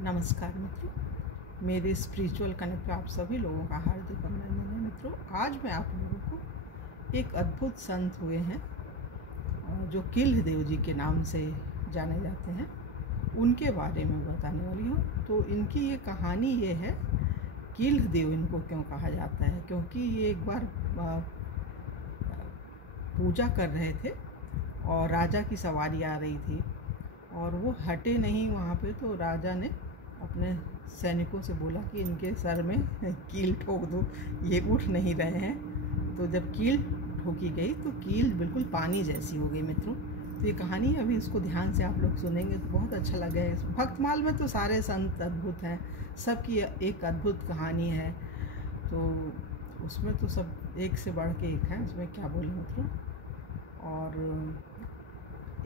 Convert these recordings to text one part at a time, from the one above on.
नमस्कार मित्रों, मेरे स्पिरिचुअल कनेक्ट पर आप सभी लोगों का हार्दिक अभिनंदन है। मित्रों, आज मैं आप लोगों को एक अद्भुत संत हुए हैं जो किल्ह देव जी के नाम से जाने जाते हैं, उनके बारे में बताने वाली हूँ। तो इनकी ये कहानी ये है, किल्ह देव इनको क्यों कहा जाता है, क्योंकि ये एक बार पूजा कर रहे थे और राजा की सवारी आ रही थी और वो हटे नहीं वहाँ पे। तो राजा ने अपने सैनिकों से बोला कि इनके सर में कील ठोक दो, ये उठ नहीं रहे हैं। तो जब कील ठोकी गई तो कील बिल्कुल पानी जैसी हो गई। मित्रों, तो ये कहानी अभी इसको ध्यान से आप लोग सुनेंगे तो बहुत अच्छा लगेगा। भक्तमाल में तो सारे संत अद्भुत हैं, सबकी एक अद्भुत कहानी है, तो उसमें तो सब एक से बढ़ के एक है, उसमें क्या बोले मित्रों। और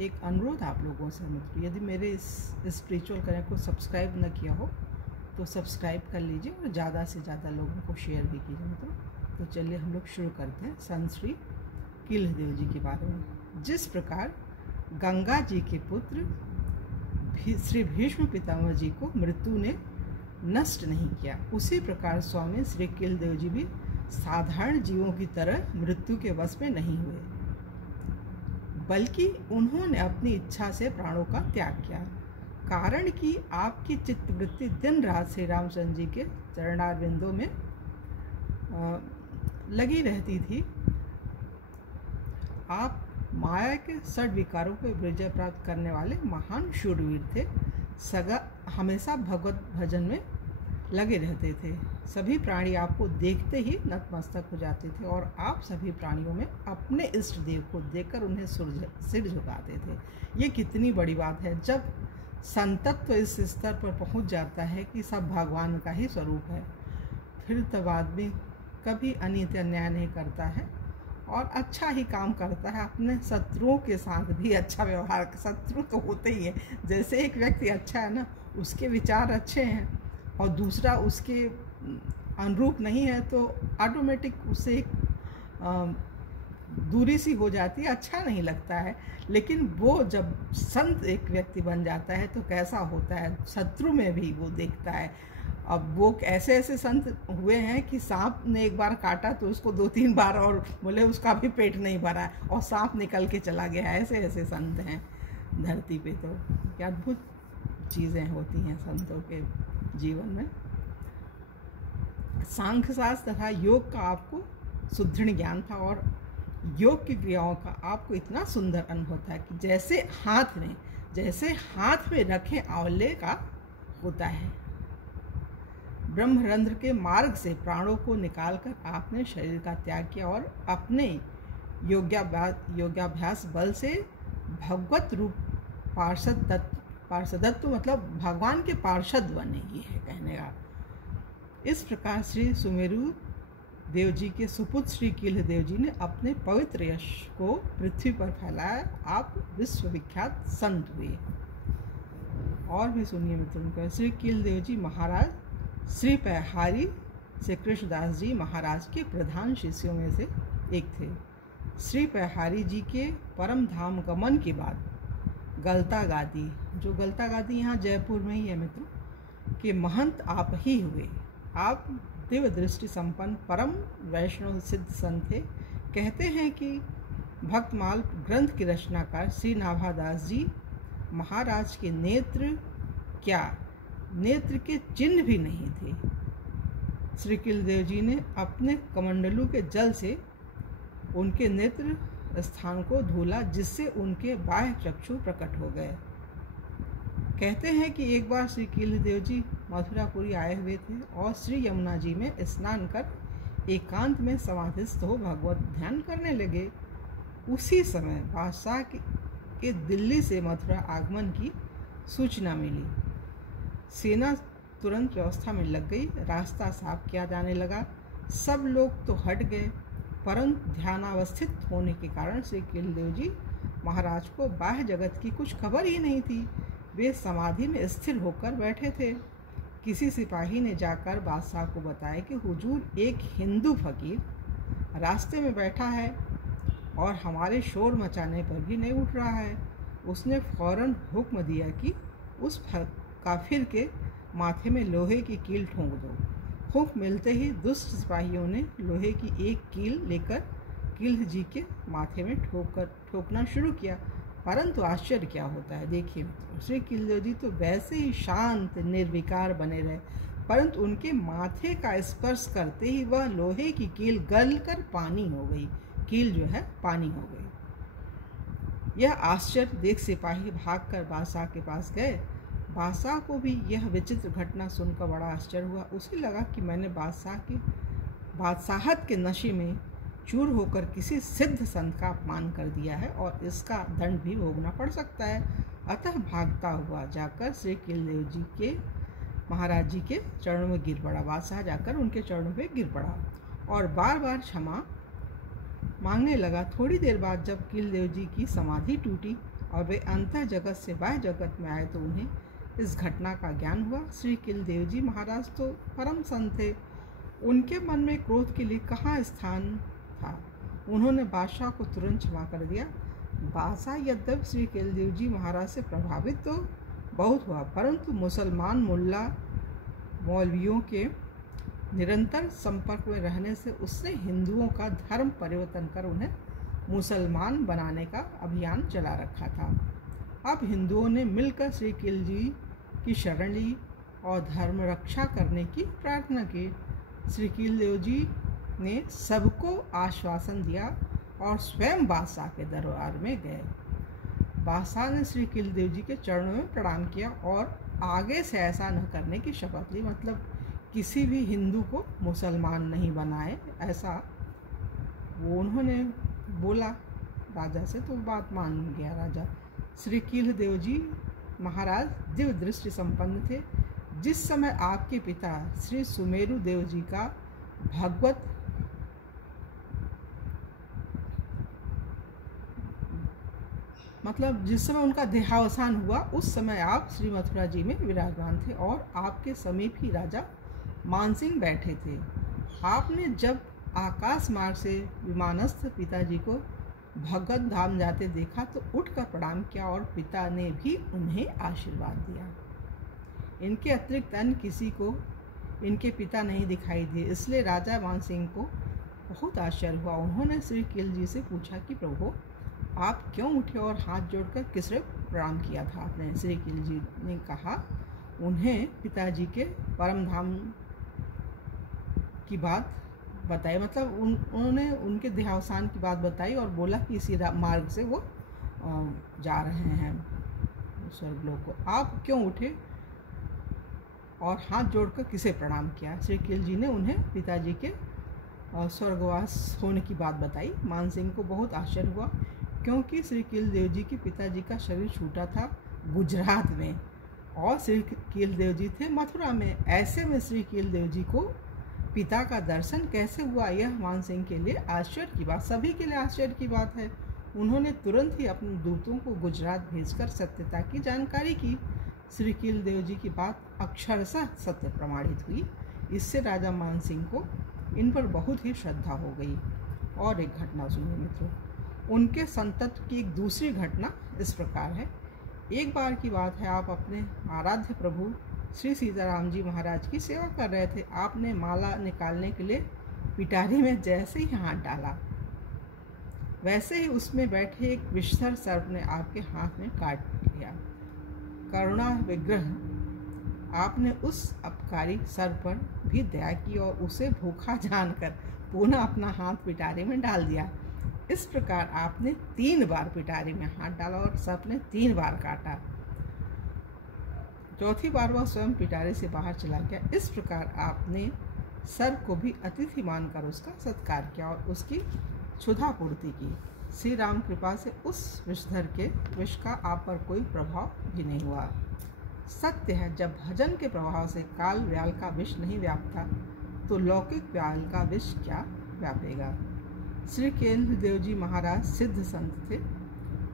एक अनुरोध आप लोगों से मित्रों, यदि मेरे इस स्पिरिचुअल कनेक्ट को सब्सक्राइब न किया हो तो सब्सक्राइब कर लीजिए और ज़्यादा से ज़्यादा लोगों को शेयर भी कीजिए मित्रों। तो चलिए हम लोग शुरू करते हैं संत श्री किल्ह देव जी के बारे में। जिस प्रकार गंगा जी के पुत्र श्री भीष्म पितामह जी को मृत्यु ने नष्ट नहीं किया, उसी प्रकार स्वामी श्री किल्ह देव जी भी साधारण जीवों की तरह मृत्यु के वश में नहीं हुए, बल्कि उन्होंने अपनी इच्छा से प्राणों का त्याग किया। कारण कि आपकी चित्तवृत्ति दिन रात श्री रामचंद्र जी के चरणारविंदों में लगी रहती थी। आप माया के षड विकारों को विजय प्राप्त करने वाले महान शूरवीर थे। सदा हमेशा भगवत भजन में लगे रहते थे। सभी प्राणी आपको देखते ही नतमस्तक हो जाते थे और आप सभी प्राणियों में अपने इष्ट देव को देखकर उन्हें सिर झुकाते थे। ये कितनी बड़ी बात है जब संतत्व इस स्तर पर पहुंच जाता है कि सब भगवान का ही स्वरूप है। फिर तब आदमी कभी अनित अन्याय नहीं करता है और अच्छा ही काम करता है। अपने शत्रुओं के साथ भी अच्छा व्यवहार, शत्रु तो होते ही है। जैसे एक व्यक्ति अच्छा है ना, उसके विचार अच्छे हैं और दूसरा उसके अनुरूप नहीं है, तो ऑटोमेटिक उससे एक दूरी सी हो जाती है, अच्छा नहीं लगता है। लेकिन वो जब संत एक व्यक्ति बन जाता है तो कैसा होता है, शत्रु में भी वो देखता है। अब वो ऐसे ऐसे संत हुए हैं कि सांप ने एक बार काटा तो उसको 2-3 बार और बोले उसका भी पेट नहीं भरा और सांप निकल के चला गया। ऐसे ऐसे संत हैं धरती पे। तो क्या अद्भुत चीज़ें होती हैं संतों के जीवन में। सांख्य शास्त्र तथा योग का आपको सुदृढ़ ज्ञान था और योग की क्रियाओं का आपको इतना सुंदर अनुभव था कि जैसे हाथ में रखे आंवले का होता है। ब्रह्मरंध्र के मार्ग से प्राणों को निकालकर आपने शरीर का त्याग किया और अपने योगाभ्यास बल से भगवत रूप पार्षदत्व मतलब भगवान के पार्षद बने, ये है कहने का। इस प्रकार श्री सुमेरु देव जी के सुपुत्र श्री किल्ह देव जी ने अपने पवित्र यश को पृथ्वी पर फैलाया। आप विश्वविख्यात संत हुए। और भी सुनिए मित्रों, श्री किल्ह देव जी महाराज श्री पैहारी से कृष्णदास जी महाराज के प्रधान शिष्यों में से एक थे। श्री पैहारी जी के परम धाम गमन के बाद गलता गादी, जो गलता गादी यहाँ जयपुर में ही है मित्रों, के महंत आप ही हुए। आप दिव्य दृष्टि संपन्न परम वैष्णव सिद्ध संत थे। कहते हैं कि भक्तमाल ग्रंथ के रचनाकार श्री नाभादास जी महाराज के नेत्र के चिन्ह भी नहीं थे। श्री किल्ह देव जी ने अपने कमंडलू के जल से उनके नेत्र स्थान को धुला, जिससे उनके बाह्य चक्षु प्रकट हो गए। कहते हैं कि एक बार श्री किल्ह देव जी मथुरापुरी आए हुए थे और श्री यमुना जी में स्नान कर एकांत में समाधिस्थ हो भगवत ध्यान करने लगे। उसी समय बादशाह के दिल्ली से मथुरा आगमन की सूचना मिली। सेना तुरंत व्यवस्था में लग गई। रास्ता साफ किया जाने लगा। सब लोग तो हट गए, परंतु ध्यानावस्थित होने के कारण श्री किल्ह देव जी महाराज को बाह्य जगत की कुछ खबर ही नहीं थी। वे समाधि में स्थिर होकर बैठे थे। किसी सिपाही ने जाकर बादशाह को बताया कि हुजूर, एक हिंदू फकीर रास्ते में बैठा है और हमारे शोर मचाने पर भी नहीं उठ रहा है। उसने फौरन हुक्म दिया कि उस काफिर के माथे में लोहे की कील ठोंक दो। हुक्म मिलते ही दुष्ट सिपाहियों ने लोहे की एक कील लेकर किल्ह जी के माथे में ठोकना शुरू किया। परंतु आश्चर्य क्या होता है, देखिए श्री किल्ह जी तो वैसे ही शांत निर्विकार बने रहे, परंतु उनके माथे का स्पर्श करते ही वह लोहे की कील गलकर पानी हो गई। कील जो है पानी हो गई। यह आश्चर्य देख सिपाही भागकर बादशाह के पास गए। बादशाह को भी यह विचित्र घटना सुनकर बड़ा आश्चर्य हुआ। उसे लगा कि मैंने बादशाहत के नशे में चूर होकर किसी सिद्ध संत का अपमान कर दिया है और इसका दंड भी भोगना पड़ सकता है। अतः भागता हुआ जाकर श्री किल्ह जी के महाराज जी के चरणों में गिर पड़ा। बादशाह जाकर उनके चरणों में गिर पड़ा और बार बार क्षमा मांगने लगा। थोड़ी देर बाद जब किल्ह जी की समाधि टूटी और वे अंतः जगत से बाह्य जगत में आए तो उन्हें इस घटना का ज्ञान हुआ। श्री किल्ह जी महाराज तो परम संत थे, उनके मन में क्रोध के लिए कहाँ स्थान था। उन्होंने बादशाह को तुरंत क्षमा कर दिया। बादशाह यद्यपि श्री किल्ह जी महाराज से प्रभावित तो बहुत हुआ, परंतु मुसलमान मुल्ला मौलवियों के निरंतर संपर्क में रहने से उसने हिंदुओं का धर्म परिवर्तन कर उन्हें मुसलमान बनाने का अभियान चला रखा था। अब हिंदुओं ने मिलकर श्री किल्ह जी की शरण ली और धर्म रक्षा करने की प्रार्थना की। श्री किल्ह जी ने सबको आश्वासन दिया और स्वयं बादशाह के दरबार में गए। बादशाह ने श्री किल्ह जी के चरणों में प्रणाम किया और आगे से ऐसा न करने की शपथ ली, मतलब किसी भी हिंदू को मुसलमान नहीं बनाए, ऐसा वो उन्होंने बोला राजा से, तो बात मान गया राजा। श्री किल्ह जी महाराज दिव्य दृष्टि संपन्न थे। जिस समय आपके पिता श्री सुमेरु देव जी का भगवत मतलब जिस समय उनका देहावसान हुआ उस समय आप श्री मथुरा जी में विराजमान थे और आपके समीप ही राजा मानसिंह बैठे थे। आपने जब आकाश मार्ग से विमानस्थ पिताजी को भगत धाम जाते देखा तो उठकर प्रणाम किया और पिता ने भी उन्हें आशीर्वाद दिया। इनके अतिरिक्त अन्य किसी को इनके पिता नहीं दिखाई दिए, इसलिए राजा मानसिंह को बहुत आश्चर्य हुआ। उन्होंने श्री किल्ह जी से पूछा कि प्रभु आप क्यों उठे और हाथ जोड़कर किसने प्रणाम किया था आपने। श्री किल्ह जी ने कहा उन्हें पिताजी के परम धाम की बात बताई, मतलब उन्होंने उनके देहावसान की बात बताई और बोला कि इसी मार्ग से वो जा रहे हैं स्वर्गलोक को। आप क्यों उठे और हाथ जोड़कर किसे प्रणाम किया। श्री किल्ह जी ने उन्हें पिताजी के स्वर्गवास होने की बात बताई। मानसिंह को बहुत आश्चर्य हुआ क्योंकि श्री किल्ह जी के पिताजी का शरीर छूटा था गुजरात में और श्री किल्ह जी थे मथुरा में। ऐसे में श्री किल्ह जी को पिता का दर्शन कैसे हुआ, यह मानसिंह के लिए आश्चर्य की बात, सभी के लिए आश्चर्य की बात है। उन्होंने तुरंत ही अपने दूतों को गुजरात भेजकर सत्यता की जानकारी की। श्री किल्ह जी की बात अक्षरशः सत्य प्रमाणित हुई। इससे राजा मानसिंह को इन पर बहुत ही श्रद्धा हो गई। और एक घटना सुनिए मित्रों, उनके संतत्व की एक दूसरी घटना इस प्रकार है। एक बार की बात है, आप अपने आराध्य प्रभु श्री सीताराम जी महाराज की सेवा कर रहे थे। आपने माला निकालने के लिए पिटारी में जैसे ही हाथ डाला वैसे ही उसमें बैठे एक विषधर सर्प ने आपके हाथ में काट लिया। करुणा विग्रह आपने उस अपकारी सर्प पर भी दया की और उसे भूखा जानकर पुनः अपना हाथ पिटारी में डाल दिया। इस प्रकार आपने 3 बार पिटारी में हाथ डाला और सर्प ने 3 बार काटा। चौथी बार वह स्वयं पिटारे से बाहर चला गया। इस प्रकार आपने सर्प को भी अतिथि मानकर उसका सत्कार किया और उसकी क्षुधा पूर्ति की। श्री राम कृपा से उस विषधर के विष का आप पर कोई प्रभाव भी नहीं हुआ। सत्य है, जब भजन के प्रभाव से काल व्याल का विष नहीं व्यापता तो लौकिक व्याल का विष क्या व्यापेगा। श्री किल्ह जी महाराज सिद्ध संत थे।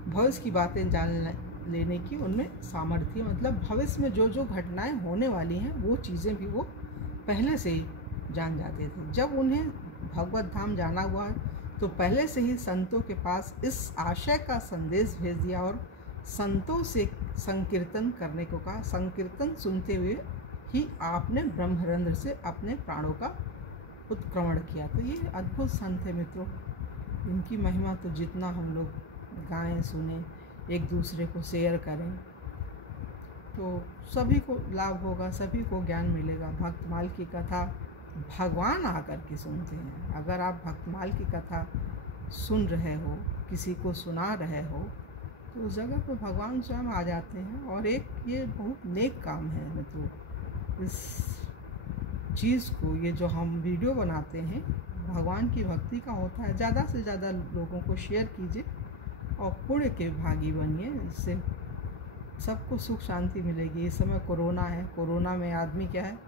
भविष्य की बातें जान लेने की उनमें सामर्थ्य, मतलब भविष्य में जो जो घटनाएं होने वाली हैं वो चीज़ें भी वो पहले से ही जान जाते थे। जब उन्हें भगवत धाम जाना हुआ तो पहले से ही संतों के पास इस आशय का संदेश भेज दिया और संतों से संकीर्तन करने को कहा। संकीर्तन सुनते हुए कि आपने ब्रह्मरंध्र से अपने प्राणों का उत्क्रमण किया। तो ये अद्भुत संत है मित्रों, इनकी महिमा तो जितना हम लोग गाएं, सुने, एक दूसरे को शेयर करें तो सभी को लाभ होगा, सभी को ज्ञान मिलेगा। भक्तमाल की कथा भगवान आकर के सुनते हैं। अगर आप भक्तमाल की कथा सुन रहे हो, किसी को सुना रहे हो, तो उस जगह पर भगवान स्वयं आ जाते हैं। और एक ये बहुत नेक काम है मित्रों, इस चीज़ को, ये जो हम वीडियो बनाते हैं भगवान की भक्ति का होता है। ज़्यादा से ज़्यादा लोगों को शेयर कीजिए और पुण्य के भागी बनिए, इससे सबको सुख शांति मिलेगी। इस समय कोरोना है, कोरोना में आदमी क्या है,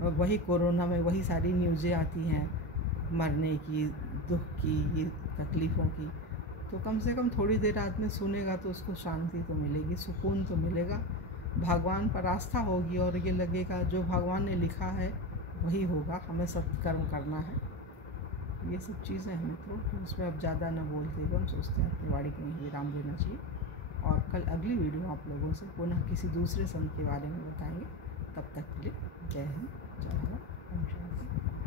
वही कोरोना में वही सारी न्यूज़ें आती हैं मरने की, दुख की, ये तकलीफ़ों की। तो कम से कम थोड़ी देर आदमी सुनेगा तो उसको शांति तो मिलेगी, सुकून तो मिलेगा, भगवान पर आस्था होगी और ये लगेगा जो भगवान ने लिखा है वही होगा, हमें सत्कर्म करना है। ये सब चीज़ें हैं मित्रों, तो उसमें अब ज़्यादा न बोलते हुए हम सोचते हैं अपनी वाणी को यहीं विराम देना चाहिए। और कल अगली वीडियो आप लोगों से पुनः किसी दूसरे संत के बारे में बताएंगे। तब तक के लिए जय हिंद, जय भारत, ओम शांति।